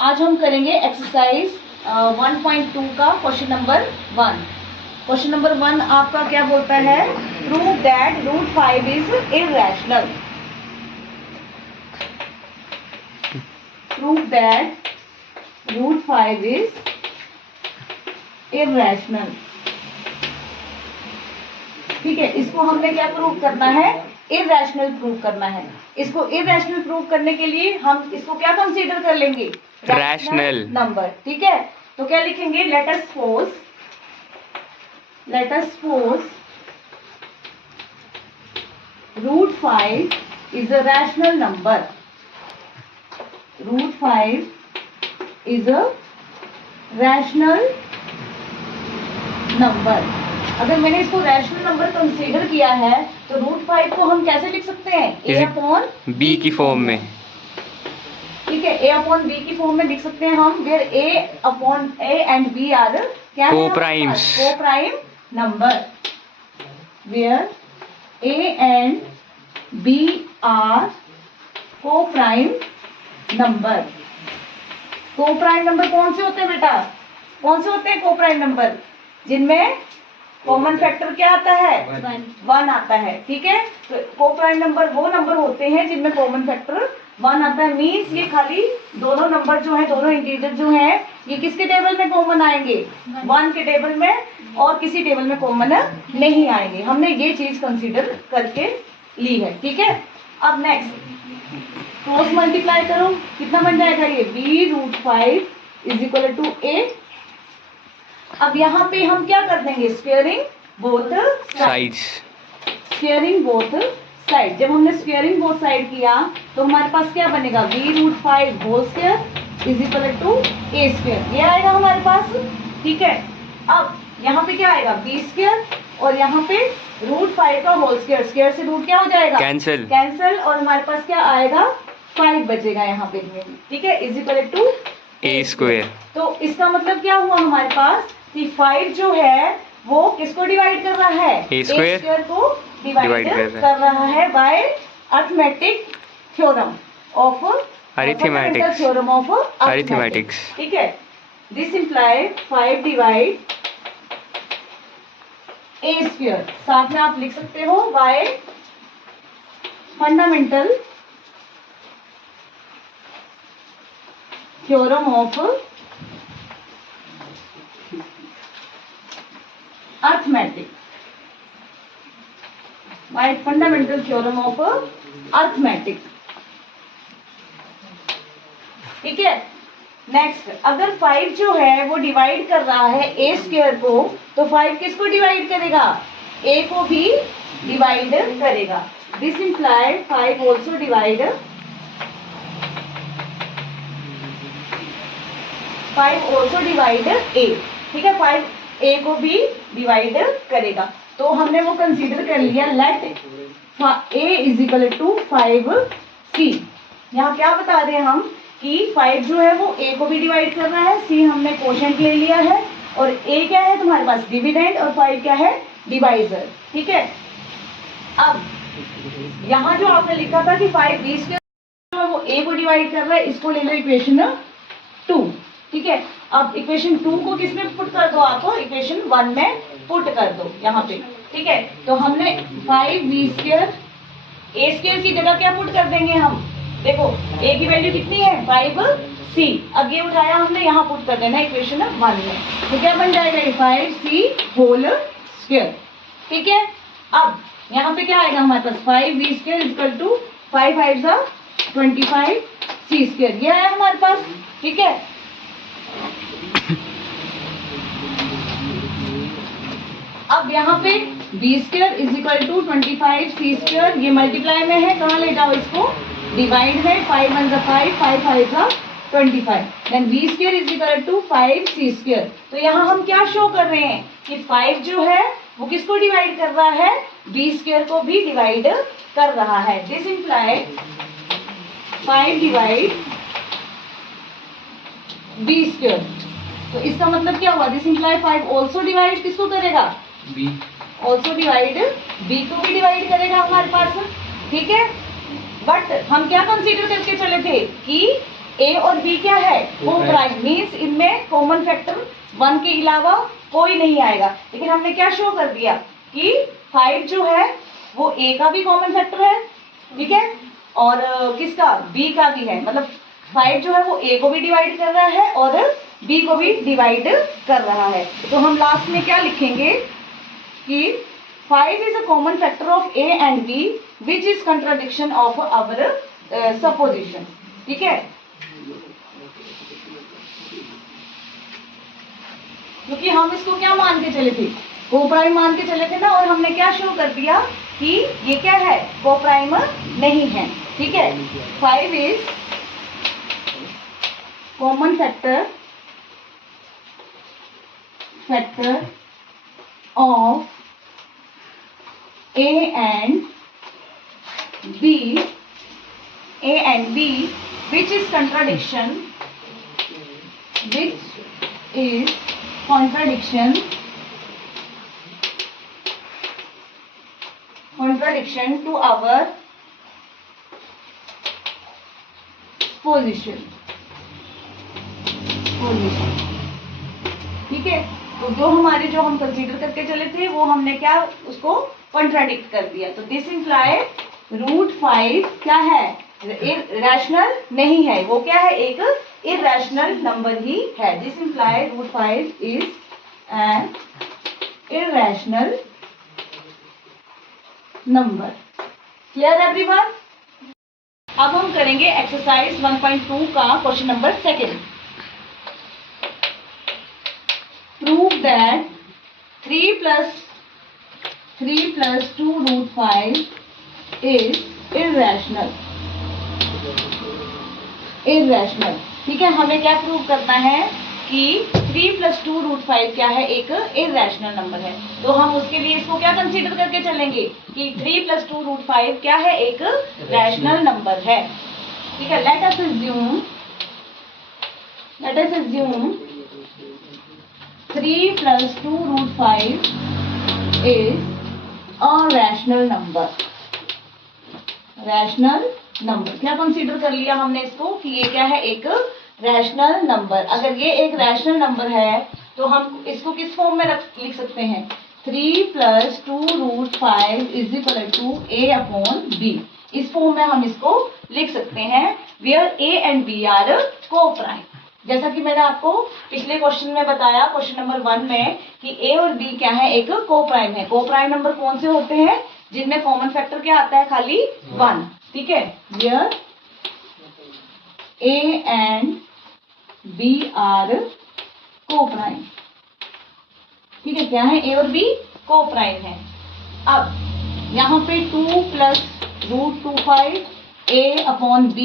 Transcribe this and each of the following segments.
आज हम करेंगे एक्सरसाइज 1.2 का क्वेश्चन नंबर 1। क्वेश्चन नंबर 1 आपका क्या बोलता है? Prove that root 5 is irrational. Prove that root 5 is irrational. ठीक है, इसको हमने क्या प्रूव करना है? इररेशनल प्रूव करना है। इसको इररेशनल प्रूव करने के लिए हम इसको क्या कंसीडर कर लेंगे? Rational number. ठीक है, तो क्या लिखेंगे? Let us suppose root 5 is a rational number. Root 5 is a rational number. अगर मैंने इसको रैशनल नंबर कंसीडर किया है तो रूट 5 को हम कैसे लिख सकते हैं? a अपॉन b की फॉर्म में। ठीक है, a अपॉन b की फॉर्म में लिख सकते हैं हम, where a and b are क्या है? Coprime number. Where a and b are coprime number. Coprime number कौन से होते हैं बेटा? कौन से होते हैं को-प्राइम नंबर? जिनमें कॉमन फैक्टर क्या आता है? 1 आता है। ठीक है, तो को-प्राइम नंबर वो नंबर होते हैं जिनमें कॉमन फैक्टर 1 आता है। मीन्स ये खाली दोनों नंबर जो है, दोनों इंटीजर जो है, ये किसके टेबल में कॉमन आएंगे? 1 के टेबल में, और किसी टेबल में कॉमन नहीं आएंगे। हमने ये चीज कंसीडर करके ली है। ठीक है, अब नेक्स्ट क्रॉस मल्टीप्लाई करो, कितना बन जाएगा ये? b root 5 is equal to a। अब यहाँ पे हम क्या कर देंगे? Squaring both sides. Squaring both side. जब हमने स्क्वेयरिंग बोथ साइड किया तो हमारे पास क्या बनेगा? b root 5 whole square is equal to a square. ये आएगा हमारे पास। ठीक है, अब यहाँ पे क्या आएगा? b स्क्वायर, और यहाँ पे रूट 5 का होल स्क्वायर। स्क्वायर से रूट क्या हो जाएगा? कैंसिल, और हमारे पास क्या आएगा? 5 बचेगा यहाँ पे। ठीक है, is equal to a square. तो इसका मतलब क्या हुआ हमारे पास कि 5 जो है वो किसको डिवाइड कर रहा है? a स्क्वायर को डिवाइड कर रहा है by arithmetic theorem of arithmetics. ठीक है, this imply 5 divide a square. साथ में आप लिख सकते हो by fundamental theorem of arithmetic. By fundamental theorem of arithmetic. ठीक है, नेक्स्ट, अगर 5 जो है वो डिवाइड कर रहा है a स्क्वायर को, तो 5 किसको डिवाइड करेगा? a को भी डिवाइड करेगा। This imply 5 also divide a। ठीक है, 5 a को भी डिवाइड करेगा। तो हमने वो कंसीडर कर लिया। Let a is equal to 5c। यहाँ क्या बता रहे हैं हम कि 5 जो है वो a को भी डिवाइड कर रहा है। c हमने कोशेंट ले लिया है, और a क्या है तुम्हारे पास? डिविडेंड, और 5 क्या है? डिवाइजर। ठीक है, अब यहाँ जो आपने लिखा था कि 5b स्क्वायर वो a को डिवाइड कर रहा है, इसको ले लो इक्वेशन 2। ठीक है, अब इक्वेशन 2 को किसमें पुट कर दो? आप इक्वेशन 1 में पुट कर दो यहाँ पे। ठीक है, तो हमने 5b स्क्वायर a स्क्वायर की जगह क्या पुट कर देंगे हम? देखो a की वैल्यू कितनी है? 5c। अब ये उठाया हमने, यहाँ पुट कर देना इक्वेशन 1 में। तो क्या बन जाएगा? 5c whole square. ठीक है, अब यहाँ पे क्या आएगा हमारे पास? 5b square equal to 5 5 25c square. ये आया हमारे पास। ठीक है, अब यहाँ पे b square is equal to 25c square, ये मल्टीप्लाई में है। कहाँ ले जाओ इसको? डिवाइड में। 5 1 5, 5 5 25। Then b square is equal to 5c square. तो यहाँ हम क्या शो कर रहे हैं कि 5 जो है वो किसको डिवाइड कर रहा है? b स्क्वायर को भी डिवाइड कर रहा है। This imply 5 divide b square. तो इसका मतलब क्या हुआ? दिस इंप्लाई 5 ऑल्सो डिवाइड किसको करेगा? b। ऑल्सो डिवाइड b को भी डिवाइड करेगा हमारे पास। ठीक है, बट हम क्या कंसीडर करके चले थे कि ए और बी क्या है, को प्राइम, मीन्स इनमें कॉमन फैक्टर 1 के अलावा कोई नहीं आएगा। लेकिन हमने क्या शो कर दिया कि 5 जो है वो ए का भी कॉमन फैक्टर है, ठीक है, और किसका, बी का भी है। मतलब 5 जो है वो ए को भी डिवाइड कर रहा है और बी को भी डिवाइड कर रहा है। तो हम लास्ट में क्या लिखेंगे कि 5 is a common factor of A and B which is contradiction of our supposition, ठीक है। क्योंकि हम इसको क्या मान के चले थे, कोप्राइम मान के चले थे ना, और हमने क्या शो कर दिया कि ये क्या है, कोप्राइम नहीं है, ठीक है। 5 is common factor of A and B which is contradiction to our position, ठीक है। तो जो हम कंसीडर करके चले थे वो हमने क्या उसको कॉन्ट्राडिक्ट कर दिया। तो दिस इंप्लाई √5 क्या है, रैशनल नहीं है, वो क्या है, एक इरैशनल नंबर ही है। This imply √5 is an irrational number. Clear everyone. अब हम करेंगे एक्सरसाइज 1.2 का question number 2। Prove that 3 plus 2√5 is irrational, ठीक है। हमें क्या प्रूव करना है कि 3 plus 2√5 क्या है, एक इरैशनल नंबर है। तो हम उसके लिए इसको क्या कंसीडर करके चलेंगे कि 3 plus 2√5 क्या है, एक रैशनल नंबर है, ठीक है। Let us assume 3 plus 2√5 is a rational number। क्या कंसीडर कर लिया हमने इसको कि ये क्या है, एक रैशनल नंबर। अगर ये एक रैशनल नंबर है तो हम इसको किस फॉर्म में लिख सकते हैं, 3 plus 2√5 is equal to A/B। इस फॉर्म में हम इसको लिख सकते हैं, where A and B are co-prime। जैसा कि मैंने आपको पिछले क्वेश्चन में बताया, क्वेश्चन नंबर 1 में, कि ए और बी क्या है, एक कोप्राइम है। कोप्राइम नंबर कौन से होते हैं, जिनमें कॉमन फैक्टर क्या आता है, खाली 1, ठीक है। Where A and B are coprime, ठीक है। क्या है, ए और बी कोप्राइम है। अब यहाँ पे 2 plus √25 A/B,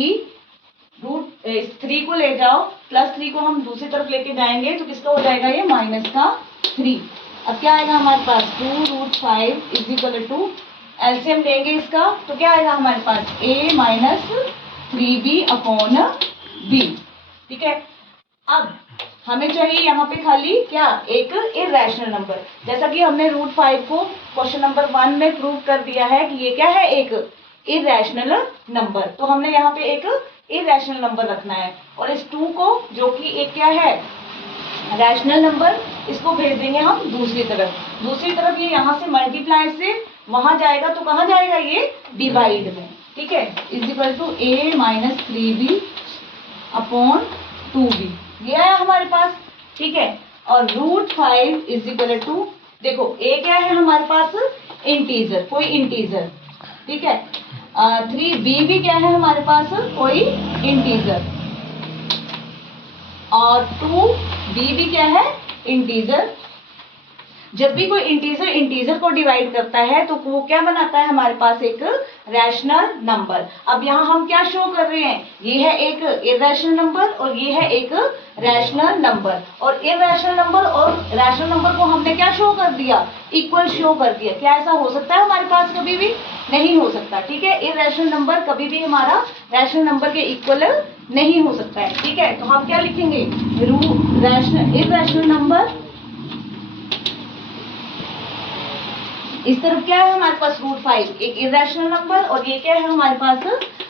√3 को ले जाओ, +3 को हम दूसरी तरफ लेके जाएंगे तो किसका हो जाएगा, ये -3। अब क्या आएगा हमारे पास, 2√5 इज इक्वल टू, एलसीएम लेंगे इसका तो क्या आएगा हमारे पास, A-3B/B, ठीक है। अब हमें चाहिए यहाँ पे खाली क्या, एक इरैशनल नंबर। जैसा कि हमने √5 को क्वेश्चन नंबर 1 में प्रूव कर दिया है कि ये क्या है, एक इरैशनल नंबर। तो हमने यहाँ पे एक इरैशनल नंबर रखना है, और इस 2 को जो कि एक क्या है, रैशनल नंबर, इसको भेज देंगे हम दूसरी तरफ। ये यहाँ से मल्टीप्लाई से वहां जाएगा तो कहाँ जाएगा, ये डिवाइड में, ठीक है। इज इक्वल टू A-3B/2B, ये आया हमारे पास, ठीक है। और √5 इज इक्वल टू, देखो A क्या है हमारे पास, इंटीजर, कोई इंटीजर, ठीक है। 3B भी क्या है हमारे पास, कोई इंटीजर, और 2B भी क्या है, इंटीजर। जब भी कोई इंटीजर को डिवाइड करता है तो वो क्या बनाता है हमारे पास, एक रैशनल नंबर। अब यहाँ हम क्या शो कर रहे हैं, ये है एक इरैशनल नंबर और ये है एक रैशनल नंबर, और इरैशनल नंबर और रैशनल नंबर को हमने क्या शो कर दिया, इक्वल शो कर दिया। क्या ऐसा हो सकता है हमारे पास, कभी भी नहीं हो सकता, ठीक है। इरैशनल नंबर कभी भी हमारा रैशनल नंबर के इक्वल नहीं हो सकता है, ठीक है। तो हम क्या लिखेंगे, इरैशनल नंबर, इस तरफ क्या है हमारे पास, √5 एक इरैशनल नंबर, और ये क्या है हमारे पास,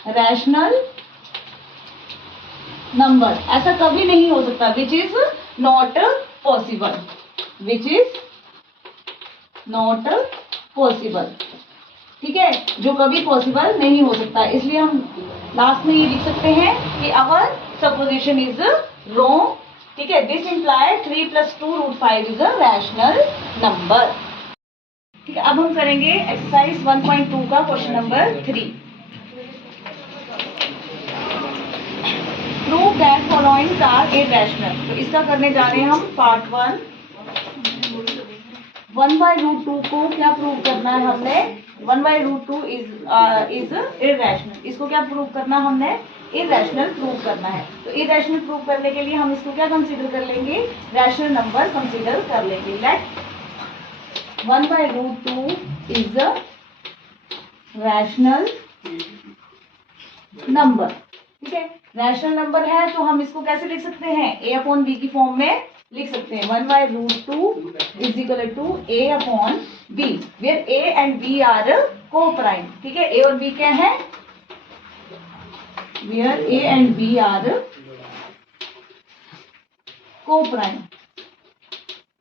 रैशनल नंबर, ऐसा कभी नहीं हो सकता, विच is not possible, which is not possible, ठीक है, जो कभी पॉसिबल नहीं हो सकता। इसलिए हम लास्ट में ये लिख सकते हैं कि आवर सपोजिशन इज रॉन्ग, ठीक है। This imply 3 + 2 √5 is a rational number, ठीक है। अब हम करेंगे एक्सरसाइज 1.2 का question number 3। Prove that followings are irrational. तो इसका करने जा रहे हैं हम पार्ट 1। 1/√2 को क्या प्रूव करना है हमने? 1/√2 इज इरैशनल। इसको क्या प्रूव करना हमने? इरैशनल प्रूव करना है। तो इरैशनल प्रूव करने के लिए हम इसको क्या कंसीडर कर लेंगे? रैशनल नंबर कंसीडर कर लेंगे। Let 1/√2 is a rational number, ठीक है। रैशनल नंबर है तो हम इसको कैसे लिख सकते हैं? a/b की फॉर्म में लिख सकते हैं। 1/√2 is equal to a/b, where a and b are coprime, ठीक है। a और b क्या है? Where a and b are coprime,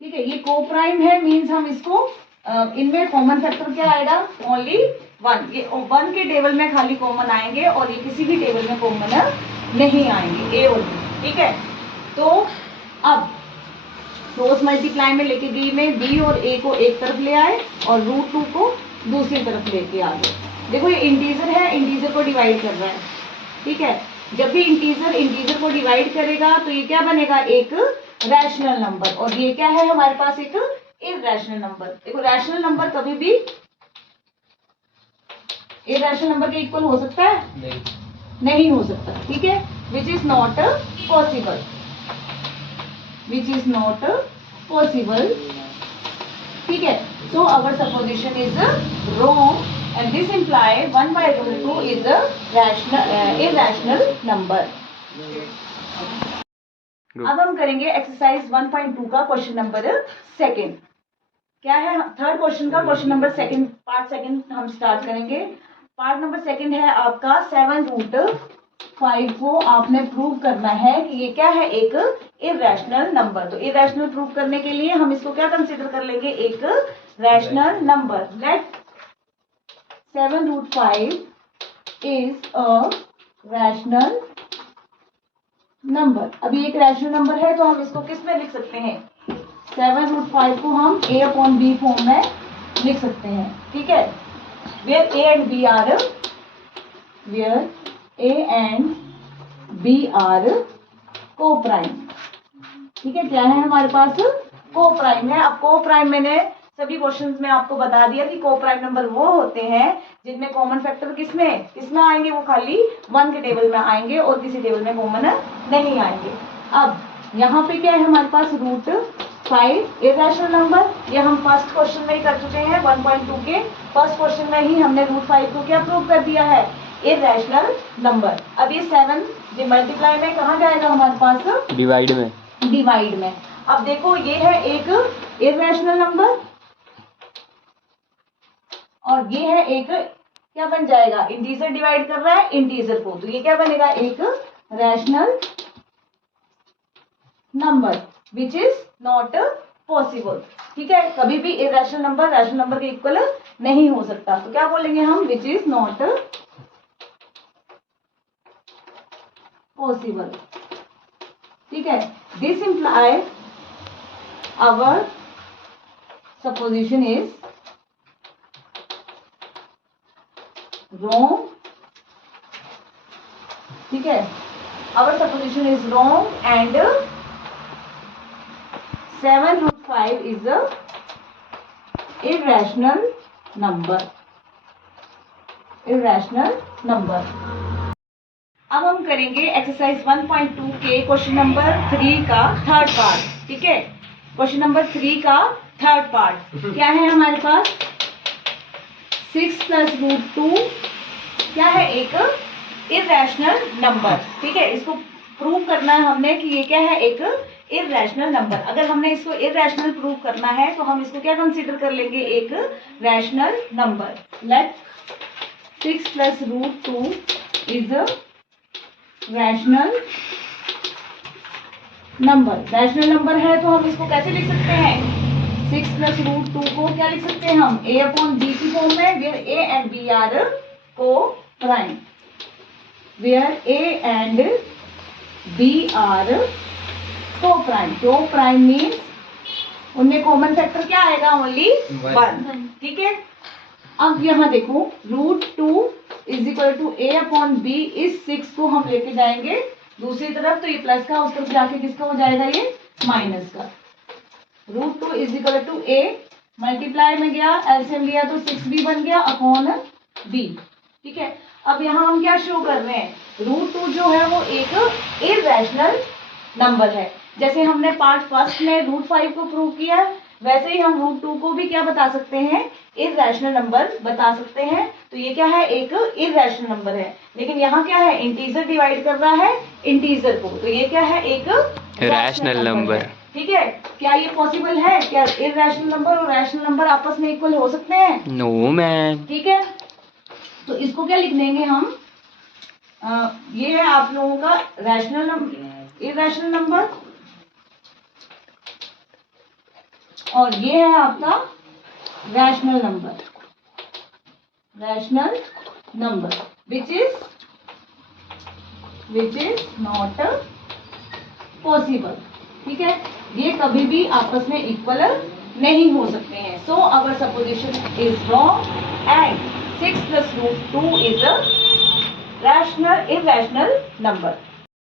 ठीक है। ये को-प्राइम है, मीन्स हम इसको इनमें कॉमन फैक्टर क्या आएगा? ओनली 1। ये 1 के टेबल में खाली कॉमन आएंगे और ये किसी भी टेबल में कॉमन नहीं आएंगे, ए और बी, ठीक है। तो अब क्रॉस मल्टीप्लाई में लेके बी में बी और ए को एक तरफ ले आए और √2 को दूसरी तरफ लेके आ गए। देखो ये इंटीजर है, इंटीजर को डिवाइड कर रहा है, ठीक है। जब भी इंटीजर इंटीजर को डिवाइड करेगा तो ये क्या बनेगा? एक रैशनल नंबर। और ये क्या है हमारे पास? एक इरैशनल नंबर। देखो रैशनल नंबर कभी भी इरैशनल नंबर के इक्वल हो सकता है? नहीं हो सकता, ठीक है। Which is not possible, which is not possible, ठीक है। So our supposition is wrong and this imply 1/√2 is a irrational number. अब हम करेंगे एक्सरसाइज 1.2 का क्वेश्चन नंबर 2। क्या है? थर्ड क्वेश्चन का क्वेश्चन नंबर 2, पार्ट 2 हम स्टार्ट करेंगे। पार्ट नंबर 2 है आपका 7√5 को आपने प्रूव करना है कि ये क्या है? एक इरैशनल नंबर। तो इरैशनल प्रूव करने के लिए हम इसको क्या कंसीडर कर लेंगे? एक rational number. Let 7√5 is a rational number. अभी एक रैशनल नंबर है तो हम इसको किस में लिख सकते हैं? 7√5 को हम a/b फॉर्म में लिख सकते हैं, ठीक है। Where a and b are coprime, ठीक है। क्या है हमारे पास? को-प्राइम है। अब को-प्राइम मैंने सभी क्वेश्चंस में आपको बता दिया कि को-प्राइम नंबर वो होते हैं जिनमें कॉमन फैक्टर किसमें आएंगे? वो खाली 1 के टेबल में आएंगे और किसी टेबल में कॉमन नहीं आएंगे। अब यहाँ पे क्या है हमारे पास? √5 इरैशनल नंबर। ये हम फर्स्ट क्वेश्चन में ही कर चुके हैं। 1.2 के फर्स्ट क्वेश्चन में ही हमने √5 को क्या प्रूव कर दिया है? Irrational number. अब ये 7 ये मल्टीप्लाई में कहाँ जाएगा हमारे पास? डिवाइड में, डिवाइड में। अब देखो ये है एक इरैशनल नंबर और ये है एक क्या बन जाएगा? इंटीजर डिवाइड कर रहा है इंटीजर को, तो ये क्या बनेगा? एक rational number which is not possible, ठीक है। कभी भी इरैशनल नंबर रैशनल नंबर के इक्वल नहीं हो सकता। तो क्या बोलेंगे हम? विच इज नॉट पॉसिबल, ठीक है। This imply our supposition is wrong, ठीक है। Our supposition is wrong and 7√5 is a irrational number, irrational number। अब हम करेंगे एक्सरसाइज 1.2 के क्वेश्चन नंबर 3 का थर्ड पार्ट, ठीक है। क्वेश्चन नंबर 3 का थर्ड पार्ट क्या है हमारे पास? 6 + √2 क्या है? एक इरैशनल नंबर, ठीक है। इसको प्रूव करना है हमने कि ये क्या है? एक इरैशनल नंबर। अगर हमने इसको इरैशनल प्रूव करना है तो हम इसको क्या कंसीडर कर लेंगे? एक rational number. Let 6 + √2 is a rational number. Rational number है तो हम इसको कैसे लिख सकते हैं? 6 प्लस रूट 2 को क्या लिख सकते हैं हम? a अपॉन b की फॉर्म में, where a and b are coprime, where a and b are coprime. Coprime means उनमें कॉमन फैक्टर क्या आएगा? ओनली 1। ठीक है, अब यहाँ देखो root 2 is equal to a upon b, इस 6 को हम लेके जाएंगे दूसरी तरफ, तो ये प्लस का उस तरफ जाके किसका हो जाएगा? ये माइनस का। Root 2 is equal to a, multiply में गया, एलसीएम लिया तो 6b बन गया अपॉन b। ठीक है, अब यहाँ हम क्या शो कर रहे हैं? रूट 2 जो है वो एक इररेशनल नंबर है। जैसे हमने पार्ट फर्स्ट में रूट 5 को प्रूव किया, वैसे ही हम रूट 2 को भी क्या बता सकते हैं? इररेशनल नंबर बता सकते हैं। तो ये क्या है? एक इररेशनल नंबर है। लेकिन यहाँ क्या है? इंटीजर डिवाइड कर रहा है इंटीजर को, तो ये क्या है? एक रैशनल नंबर। ठीक है, क्या ये पॉसिबल है? क्या इररेशनल नंबर और रैशनल नंबर आपस में इक्वल हो सकते हैं? No ma'am. ठीक है, तो इसको क्या लिख देंगे हम? ये है आप लोगों का रैशनल नंबर, इररेशनल नंबर, और ये है आपका rational number. Rational number which is not possible. ठीक है, ये कभी भी आपस में इक्वल नहीं हो सकते हैं। So our supposition is wrong and 6 plus root 2 is a irrational number.